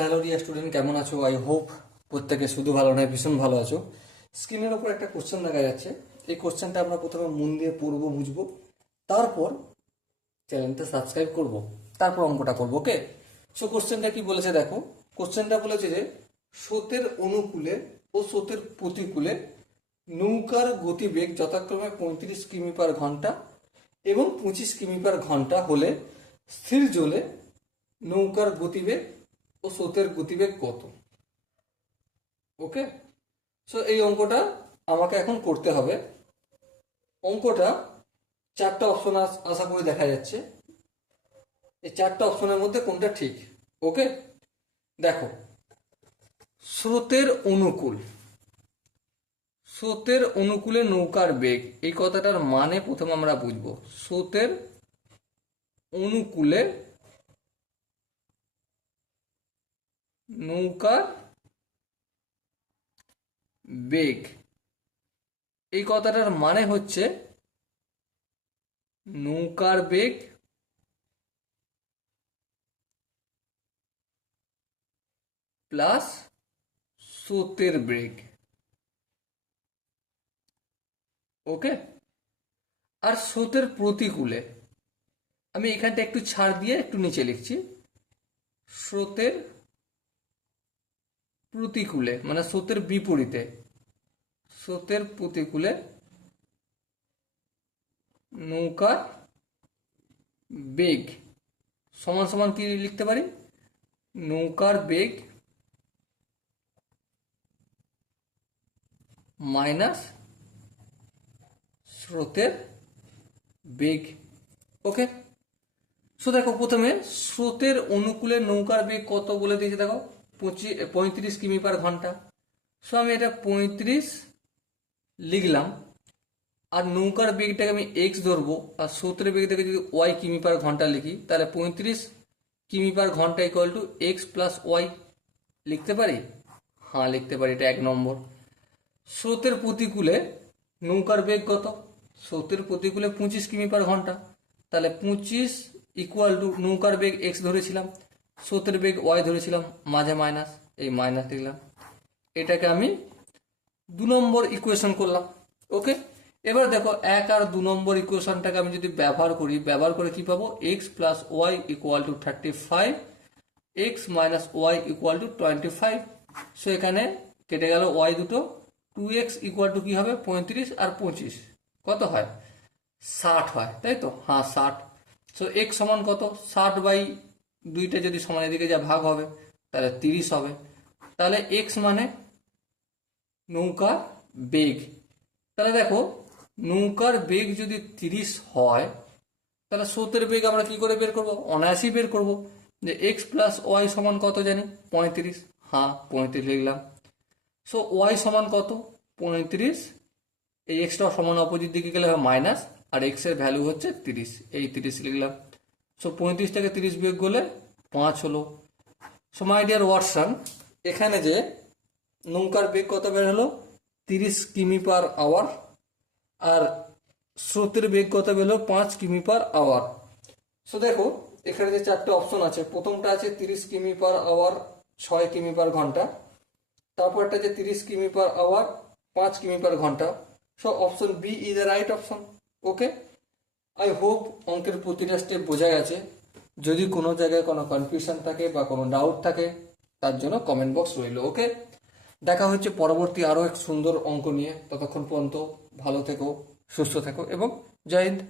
Hello dear student, কেমন আছো? I hope প্রত্যেকে শুধু ভালো নয়, ভীষণ ভালো আছো। স্ক্রিনের ওপর একটা কোশ্চেন দেখা যাচ্ছে। এই কোশ্চেনটা আমরা প্রথমে মন দিয়ে পড়বো, বুঝবো, তারপর চ্যানেলটা সাবস্ক্রাইব করব, তারপর অঙ্কটা করবো। ওকে? সো কোশ্চেনটা কি বলেছে দেখো। কোশ্চেনটা বলেছে যে স্রোতের অনুকূলে ও স্রোতের প্রতিকূলে নৌকার গতিবেগ যথাক্রমে 35 কিমি/ঘন্টা এবং 25 কিমি/ঘন্টা হলে স্থির জলে নৌকার গতিবেগ ও স্রোতের গতিবেগ কত? ওকে, সো এই অঙ্কটা আমাকে এখন করতে হবে। অঙ্কটা চারটা অপশন আশা করি দেখা যাচ্ছে। এই চারটা অপশনের মধ্যে কোনটা ঠিক? ওকে, দেখো, স্রোতের অনুকূল, স্রোতের অনুকূলে নৌকার বেগ, এই কথাটার মানে প্রথমে আমরা বুঝবো। স্রোতের অনুকূলে নৌকার বেগ, এই কথাটার মানে হচ্ছে নৌকার বেগ প্লাস স্রোতের বেগ। ওকে, আর স্রোতের প্রতিকূলে আমি এখানটা একটু ছাড় দিয়ে একটু নিচে লিখছি। স্রোতের প্রতিকূলে মানে স্রোতের বিপরীতে, স্রোতের প্রতিকূলে নৌকার বেগ সমান সমান কি লিখতে পারি? নৌকার বেগ মাইনাস স্রোতের বেগ। ওকে, সো দেখো, প্রথমে স্রোতের অনুকূলে নৌকার বেগ কত বলে দিয়েছে দেখো, 35 কিমি/ঘন্টা। সো আমি এটা 35 লিখলাম, আর নৌকার বেগটাকে আমি এক্স ধরবো, আর স্রোতের বেগটাকে যদি ওয়াই কিমি/ঘন্টা লিখি, তাহলে 35 কিমি/ঘন্টা equal to x plus y. লিখতে পারি? হ্যাঁ, লিখতে পারি। এটা 1 নম্বর। স্রোতের প্রতিকূলে নৌকার বেগ কত? স্রোতের প্রতিকূলে 25 কিমি/ঘন্টা, তাহলে 25 ইকুয়াল টু নৌকার বেগ এক্স ধরেছিলাম, স্রোতের বেগ ওয়াই ধরেছিলাম, মাঝে মাইনাস, এই মাইনাস লিখলাম। এটাকে আমি 2 নম্বর ইকুয়েশন করলাম। ওকে, এবার দেখো 1 আর 2 নম্বর ইকুয়েশনটাকে আমি যদি ব্যবহার করে কি পাবো? X plus y equal to 35, x minus y equal to 25। So এখানে কেটে গেল ওয়াই দুটো, 2x ইকুয়াল টু কি হবে? 35 আর 25 কত হয়? 60 হয়, তাই তো? হ্যাঁ, 60। সো এক্স সমান কত? 60/2টা যদি সমান এদিকে যা ভাগ হবে তাহলে 30 হবে। তাহলে এক্স মানে নৌকার বেগ। তাহলে দেখো, নৌকার বেগ যদি 30 হয়, তাহলে স্রোতের বেগ আমরা কি করে বের করবো? অনায়াসই বের করবো, যে এক্স প্লাস ওয়াই সমান কত জানি? 35। হ্যাঁ, 35 লিখলাম। সো ওয়াই সমান কত? 35। এই এক্সটা সমান অপোজিট দিকে গেলে হবে মাইনাস, আর এক্স এর ভ্যালু হচ্ছে 30, এই 30 লিখলাম। সো 35 থেকে 30 বিয়োগ করলে 5 হলো। সো মাই ডিয়ার ওয়াটসন, এখানে যে নৌকার বেগ কত বের হলো? 30 কিমি/আওয়ার, আর স্রোতের বেগ কত বের হলো? 5 কিমি/আওয়ার। সো দেখো, এখানে যে চারটে অপশন আছে, প্রথমটা আছে 30 কিমি/আওয়ার 6 কিমি/ঘন্টা, তারপরটা যে 30 কিমি/আওয়ার 5 কিমি/ঘন্টা। So option B is the right option. Okay, I hope অঙ্কের প্রতিটা স্টেপ বোঝা গেছে। যদি কোনো জায়গায় কোনো কনফিউশন থাকে বা কোনো ডাউট থাকে, তার জন্য কমেন্ট বক্স রইল। ওকে, দেখা হচ্ছে পরবর্তী আরও এক সুন্দর অঙ্ক নিয়ে। ততক্ষণ পর্যন্ত ভালো থেকো, সুস্থ থেকো এবং জয় হিন্দ।